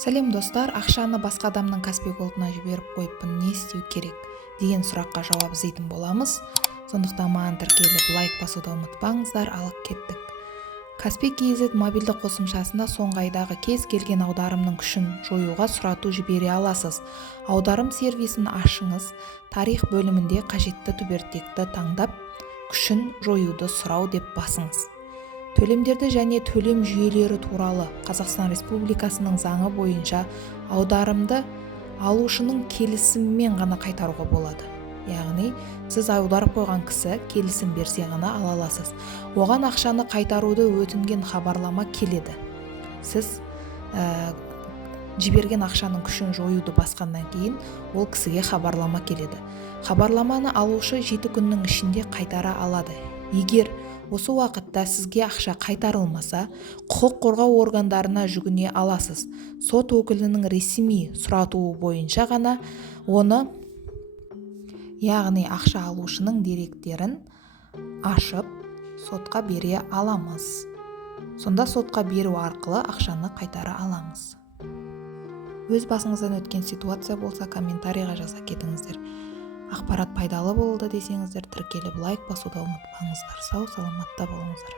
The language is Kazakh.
Сәлем достар, ақшаны басқа адамның Каспи голдына жіберіп қойыппын, не істеу керек деген сұраққа жауап іздейтін боламыз. Сондықтан маған тіркеліп лайк басуды ұмытпаңыздар, алып кеттік. Каспи KZ мобильді қосымшасында соңғы айдағы кез келген аударымның күшін жоюға сұрату жібере аласыз. Аударым сервисін ашыңыз, тарих бөлімінде қажетті түбіртекті таңдап, күшін жоюды сұрау деп басыңыз. Төлемдерді және төлем жүйелері туралы Қазақстан Республикасының заңы бойынша аударымды алушының келісімімен ғана қайтаруға болады. Яғни, сіз аударып қойған кісі келісім берсе ғана ала аласыз. Оған ақшаны қайтаруды өтінген хабарлама келеді. Сіз жіберген ақшаның күшін жоюды басқаннан кейін ол кісіге хабарлама келеді. Хабарламаны алушы 7 күннің ішінде қайтара алады. Егер осы уақытта сізге ақша қайтарылмаса, құқық қорғау органдарына жүгіне аласыз. Сот өкілінің ресми сұратуы бойынша ғана оны, яғни ақша алушының деректерін ашып, сотқа бере аламыз. Сонда сотқа беру арқылы ақшаны қайтара аламыз. Өз басыңыздан өткен ситуация болса, комментарийға жаза кетіңіздер. Ақпарат пайдалы болды десеңіздер, тіркеліп лайк басуды ұмытпаңыздар. Сау саламатта болыңыздар.